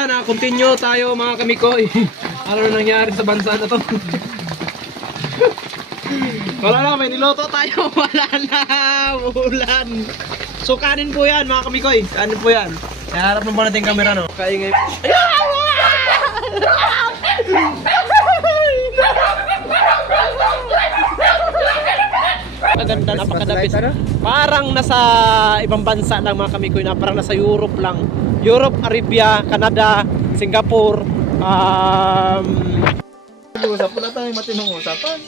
Continue tayo mga kamikoy. Ano na nangyari sa bansa na to? Wala na, may niloto tayo. Wala na, ulan. So kanin po yan mga kamikoy. Kanin po yan. Kaya harap mo ba natin camera, no? Kaingay. Maganda, napakadabis. Parang nasa ibang bansa lang mga kamikoy na. Parang nasa Europe lang. Europe, Arabia, Canada, Singapore. Usap na tayo, matinong usapan.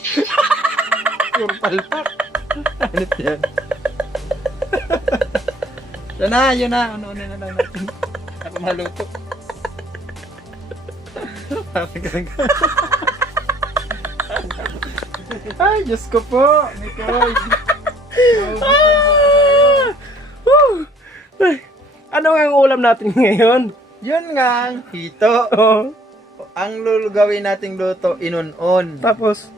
Pure palpak. Ano yan? Yun na. Ano na lang natin. Ako maluto. Ay, Diyos ko po. Nicole. Ano ang ulam natin ngayon? Yun nga, hito. Ang lulugawin nating luto, inunon. Tapos,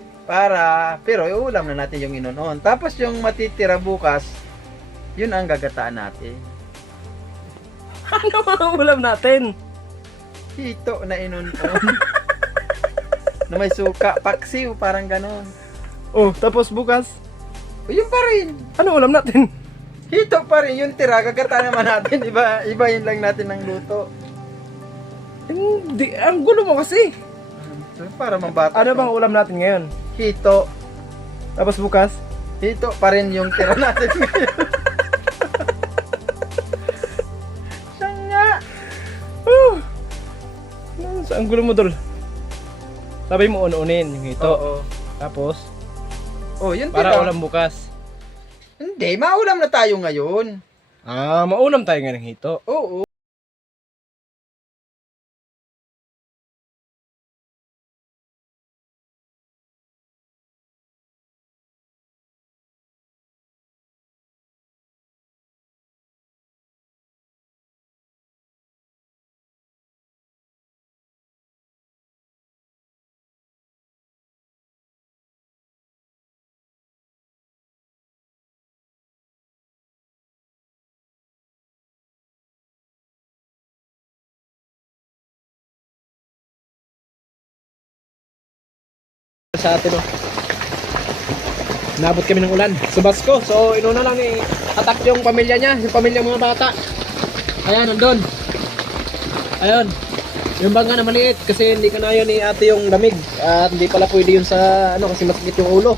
Pero iulam na natin yung inunon. Tapos yung matitira bukas, yun ang gagataan natin. ano ang ulam natin? Hito na inunon. Na may suka, paksiw, parang ganon. Oh, tapos bukas, Yun pa rin. ano ulam natin? Hito pa rin yung tira, gagataan naman natin. Iba yun lang natin ng luto. Hindi, ang gulo mo kasi. So, para mabata. Ano bang ulam natin ngayon? Hito. Tapos bukas? Hito pa rin yung tira natin ngayon. Siya nga. Ang gulo mo, Dol. Sabi mo ununin yung hito. Oo. Tapos, Yun para tira. ulam bukas. Hindi, maulam na tayo ngayon. Maulam tayo ngayon ng hito. Oo. Sa atin, nabot kami ng ulan sa Basco. So inuna lang ni atak yung pamilya niya, yung pamilya mga bata. Ayan, nandun. Ayun, yung bangka na maliit kasi hindi kanayo ni ate yung lamig. At hindi pala pwede yun sa kasi masakit yung ulo.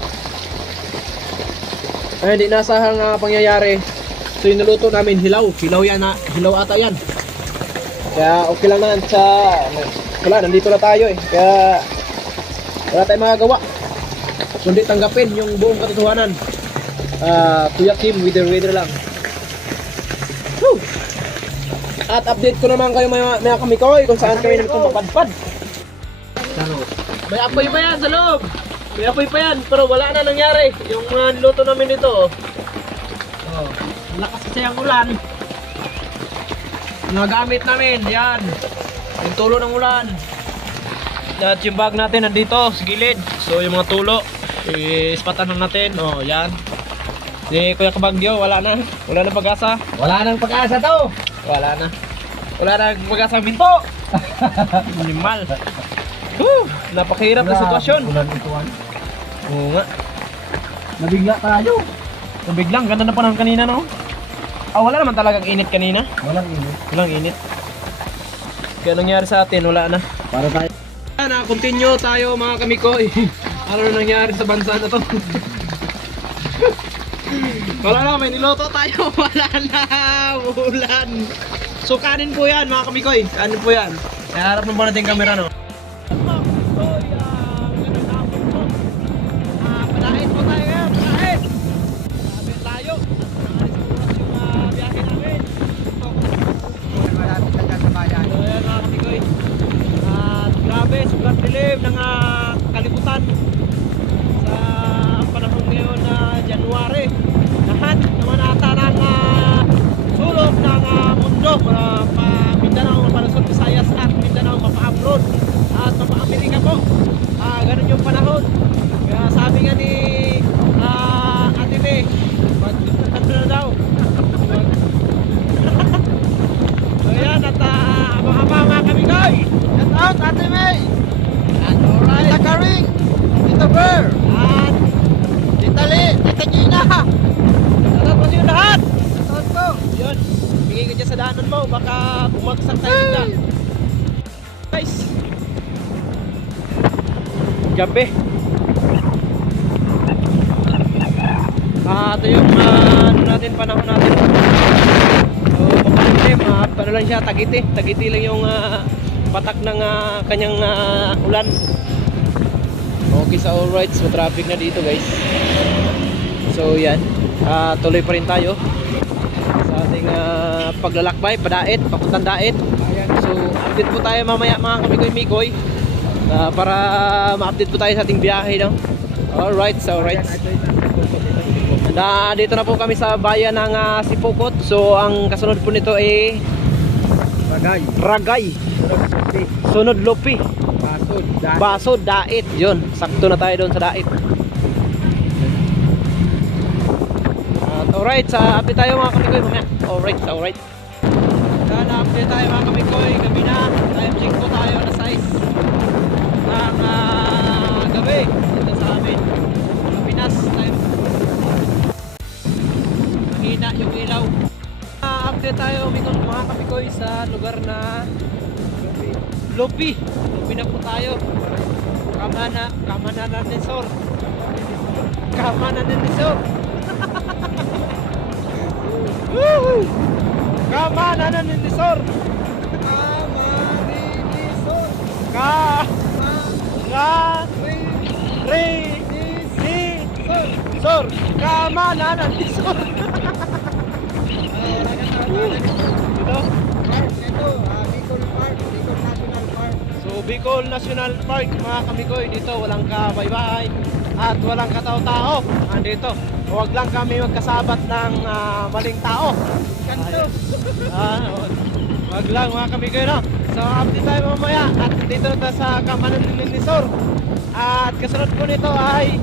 Ay, hindi nasahang pangyayari. So yung niluto namin hilaw yan, hilaw ata yan. Kaya okay lang na sa wala, nandito na tayo kaya wala tayong magagawa kundi tanggapin yung buong katotohanan. Kuya Kim, wither lang. Woo! At update ko naman kayo mga kamikoy kung saan kami nagtumapadpad. May apoy pa yan sa loob. May apoy pa yan, pero wala na nangyari yung mga niluto namin dito. Lakas kasi ang ulan. Nagamit namin yan yung tulo ng ulan. At yung bag natin nandito sa gilid. So yung mga tulo ispatan na natin. Yan. Si Kuya Kabagyo, wala na pag-asa. Wala nang pag-asa to. Wala nang pag-asa minto. Minimal. Napakahirap na sitwasyon. Ulan ituan. Oo nga. Nabigla tayo. Nabiglang, ganda na panahon kanina, no? Wala naman talagang init kanina. Walang init. Kaya nangyari sa atin, wala na. Para tayo. Continue tayo mga kamikoy. Ano na nangyari sa bansa na to? Wala na, may niloto tayo. Wala na, ulan. So kanin po yan mga kamikoy. Kanin po yan. Kaya harap mo ba natin camera, no? Palahin po tayo ngayon, palahin. Sabi tayo. Yung biyahe namin. Malapit na dyan sa bayan. So ayan mga kamikoy. Grabe, sobrang dilim ng kalibutan sa panahon ngayon na January. Lahat naman ata ng sulok ng mundo para Mindanao, para sa Visayas at Mindanao mapa-upload at mapa-Amerika po. Ganun yung panahon. Kaya sabi nga ni Ate May, mag-ano na daw. So yan, at abang-abang mga kami ko. Ate May! Yan, alright. Tita Karing! Tita Ber! At Tita Li! Tita Gina! salamat po sa inyo lahat. Tonto! Yun, bigay ka dyan sa daanan mo, baka bumagsak tayo bigla. Guys, gabi. Ito yung ano natin, panahon natin. So, mapalim, ano lang siya, tagiti lang yung patak ng kanyang ulan. Okay, sa alright, so traffic na dito guys. So yan, tuloy pa rin tayo sa ating paglalakbay, padait, papuntang dait. So update po tayo mamaya mga kamikoy-mikoy, para ma-update po tayo sa ating biyahe, no? Alright, so alright. Dito na po kami sa bayan ng Sipokot. So ang kasunod po nito ay Ragay, Sunod Lopi, Basod, Dait. Yun, sakto na tayo doon sa Dait. Alright, sa update tayo mga kamikoy mamaya. Alright. Na-update tayo mga kamikoy. Gabi na, time check po tayo na size ng gabi dito sa amin sa Pinas. Time mahina yung ilaw. Update tayo mga kamikoy sa lugar na Lopi na po tayo. Kamana na Nesor. Woohoo! Kamana na Nesor. Sor. Kamana na Nesor. So Bicol National Park mga kamikoy, dito walang kabaybahay at walang katao-tao. Andito, huwag lang kami magkasabat ng maling tao. Kanto. Wag lang mga kamikoy, no? So update tayo mamaya at dito na sa Kamanan ng Nisor. At kasunod po nito ay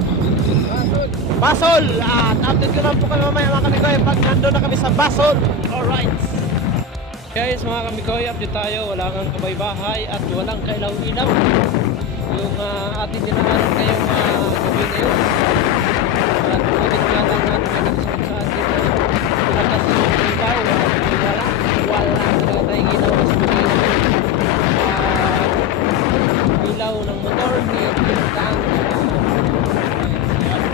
Basol. At update ko lang po kayo mamaya mga kamikoy pag nandun na kami sa Basol. Alright guys, mga kamikoy, update tayo. Wala kang kabaybahay at walang kailaw-ilaw yung ating dinaanan ngayong gabi ngayon. At ulit nga lang natin nagkasunod sa ating lakas ng ilaw. Wala talaga tayong ilaw kasi ilaw ng motor ni Pintang.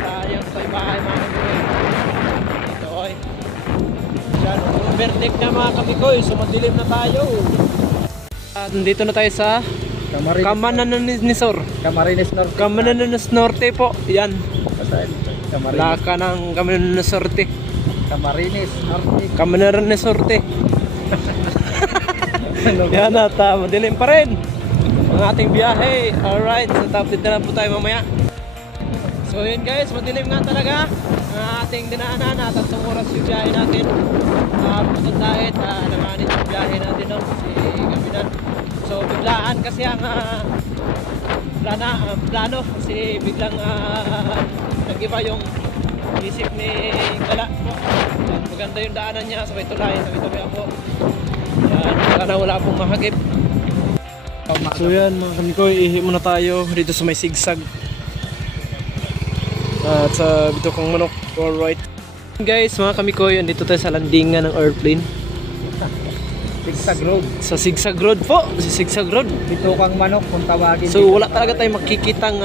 Tayang kabaybahay mga kamikoy. Ito ay overtake na mga kamikoy, so madilim na tayo. At nandito na tayo sa Camarines Norte. Camarines Norte po. Yan. Laka ng Camarines Norte. Camarines Norte. Yan at madilim pa rin ang ating biyahe. Alright, so update na lang po tayo mamaya. So yun guys, madilim nga talaga ang ating dinaanan at 3 oras yung biyahe natin. Pupunta tayo namanit yung biyahe natin, no? Si Gabinan. So biglaan kasi ang plano kasi biglang nag-iba yung isip ni Kala. Yan, maganda yung daanan niya, sabay tulay, sabay ako. Yan, sana wala pong mahagip. So yan mga kamikoy, ihi muna tayo dito sa may sigsag. At sa Bitokang Manok. Alright guys, mga kamikoy, andito tayo sa landingan ng airplane. Sigsag Road. Sa Sigsag Road po, sa Sigsag Road. Bitokang Manok kung tawagin. So wala talaga tayong makikitang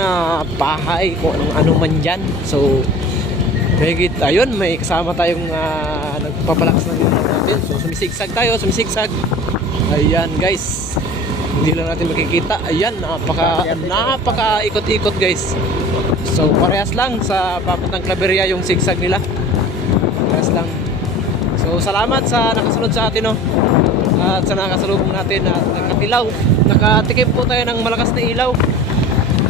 bahay kung anong ano man dyan. So mahigit ayun, may kasama tayong nagpapalakas ng ilaw natin. So sumisigsag tayo, sumisigsag. Ayan guys, hindi lang natin makikita. Ayan, napaka ikot-ikot guys. So parehas lang sa papuntang Claveria yung sigsag nila. Parehas lang. So salamat sa nakasunod sa atin, no? At sa nakasalubong natin at nakatilaw. Nakatikim po tayo ng malakas na ilaw.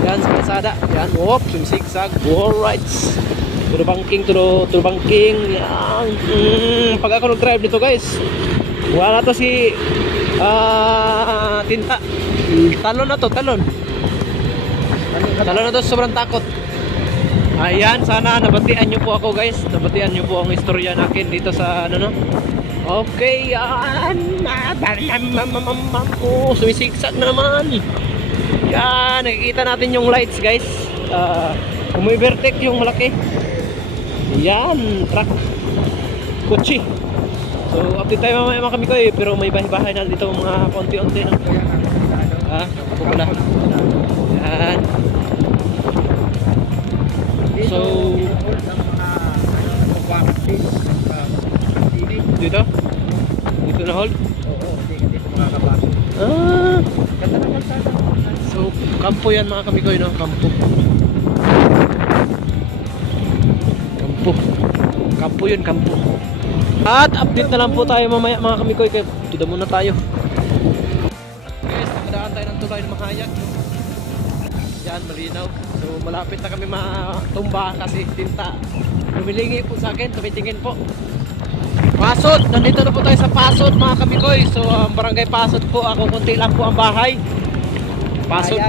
Yan sa kalsada. Yan, whoop, sumisigsag. Alright. To the banking. Yan. Pag ako nag-drive dito guys, wala to si Tinta. Talon na to, talon na to, sobrang takot. Ayan, sana nabatian nyo po ako guys. Nabatian nyo po ang istorya natin dito sa ano, no? Okay, yan. Sumisigsag na naman. Yan, nakikita natin yung lights guys. Umibertek yung malaki. Yan, truck. Kutsi. So, update tayo mamaya mga kami ko eh. Pero may bahay-bahay na dito mga konti-unti na. Ako pala. Yan. So, dito? Dito na hold? Oo, hindi dito makakapasok. Ganda na kalsada. So, kampo yan mga kami ko, no? Kampo. Kampo. Kampo yun, kampo. At update na lang po tayo mamaya mga kami ko. Tuda muna tayo. Guys, nakadaan tayo ng tulay ng Mahayag. Yan, malinaw. So, malapit na kami matumba kasi tinta. Lumilingi po sa akin, tumitingin po. Pasod, nandito na po tayo sa Pasod mga kamikoy. So barangay Pasod po, ako kunti lang po ang bahay. Pasod.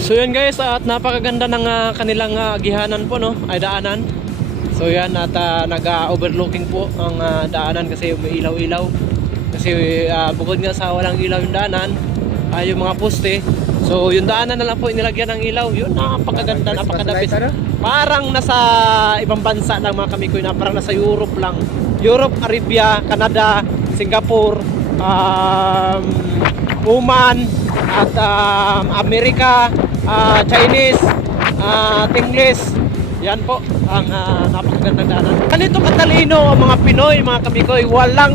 So yan guys, at napakaganda ng kanilang gihanan po, no, ay daanan. So yan, at nag-overlooking po ang daanan kasi may ilaw-ilaw. Kasi bukod nga sa walang ilaw yung daanan, ay yung mga poste. So yung daanan na lang po inilagyan ng ilaw. Yun, napakaganda, napakadapis. Parang nasa ibang bansa lang mga kamikoy, na parang nasa Europe lang. Europe, Arabia, Canada, Singapore, Oman, at Amerika, Chinese, English. Yan po ang napakagandang daanan. Ganito katalino ang mga Pinoy mga kamikoy, walang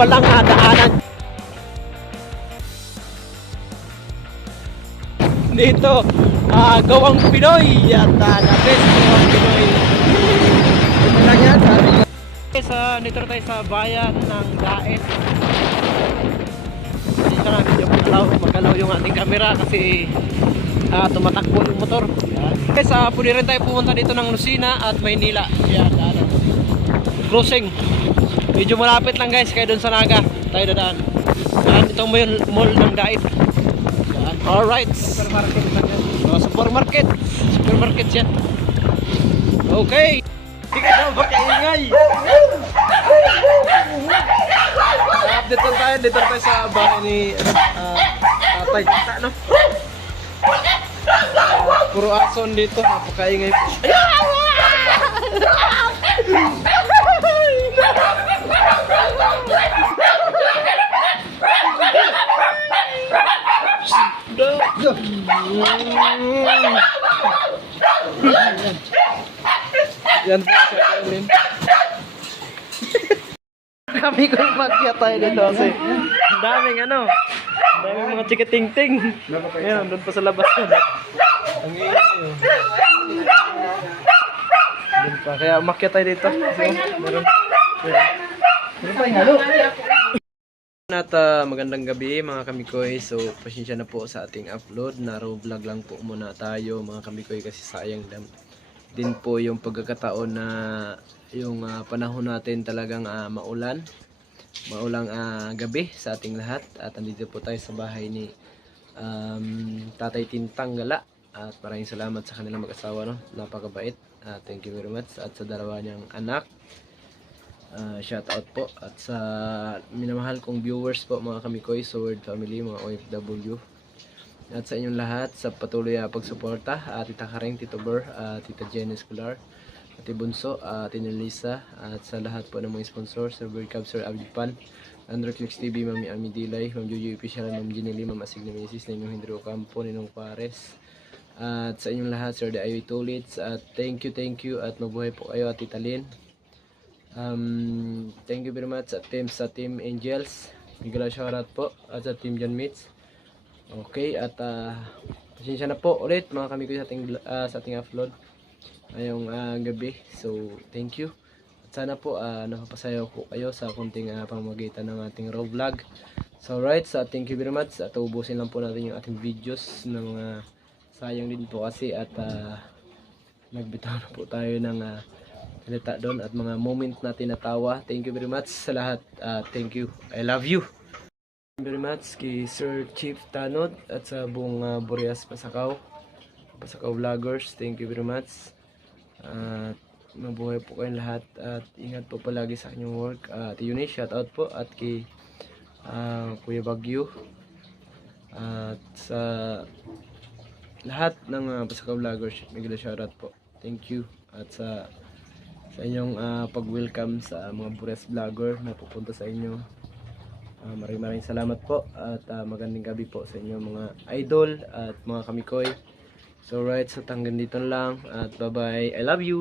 daanan dito. Gawang Pinoy at the best gawang Pinoy. Ito lang yan, sabi ko. Nito na tayo sa bayan ng Daet. Dito na medyo magalaw yung ating camera kasi tumatakbo yung motor. Guys, pwede rin tayo pumunta dito ng Lucena at Maynila. Yan, crossing. Medyo malapit lang guys, kaya doon sa Naga tayo dadaan. Yan, ito mo yung mall ng Daet. Alright. Supermarket. Supermarket yan. Okay. Hindi ka daw makaingay. Update lang tayo. Dito tayo sa bahay ni tatay. Ano? Puro ason dito. Napakaingay po. Yan po sa kailin. Kami ko makyat tayo dito kasi ang daming mga chikating-ting. Yan, doon pa sa labas. Ang ingay. Doon pa, kaya makyat tayo dito. Meron pa halo. At magandang gabi mga kamikoy. So pasensya na po sa ating upload. Naro vlog lang po muna tayo mga kamikoy kasi sayang din po yung pagkakataon na yung panahon natin talagang maulang gabi sa ating lahat. At andito po tayo sa bahay ni Tatay Tintang Gala. At maraming salamat sa kanilang mag-asawa, no? Napakabait. Thank you very much. At sa dalawa niyang anak. Shout out po at sa minamahal kong viewers po mga kamikoy, sa Word Family, mga OFW, at sa inyong lahat sa patuloy pagsuporta, Tita Kareng, Tito Ber, Tita Jenny Escolar, Ate Bunso, Tina Lisa, at sa lahat po ng mga sponsors, Sir Bird Cub, Sir Abdipan, Andrew Clicks TV, Mami Ami Dilay, Ma'am Jojo Official, Ma'am Ginely, Ma'am Asig na Mrs. Ninong Hendro Campo, Ninong Pares, at sa inyong lahat, Sir Dayoy Tulits, at thank you at mabuhay po kayo, at Tita Lynn. Thank you very much sa Team Angels, bigla shoutout po, at sa Team John Meets. Okay, at pasensya na po ulit mga kami ko sa ating upload ngayong gabi. So thank you at sana po napapasayaw po kayo sa kunting pamamagitan ng ating raw vlog. So right, thank you very much at ubusin lang po natin yung ating videos na mga sayang din po kasi at nagbitaw na po tayo ng salita doon at mga moment natin na tawa. Thank you very much sa lahat. Thank you. I love you. Thank you very much kay Sir Chief Tanod at sa buong Boreas Pasakaw Vloggers. Thank you very much. Mabuhay po kayong lahat at ingat po palagi sa inyong work. At Eunice, shout out po at kay Kuya Bagyo. At sa lahat ng Pasakaw Vloggers, mega shoutout po. Thank you. At sa inyong pag-welcome sa mga Bures Vlogger na pupunta sa inyo. Maraming salamat po at magandang gabi po sa inyo mga idol at mga kamikoy. So right, so hanggang dito lang at bye bye. I love you.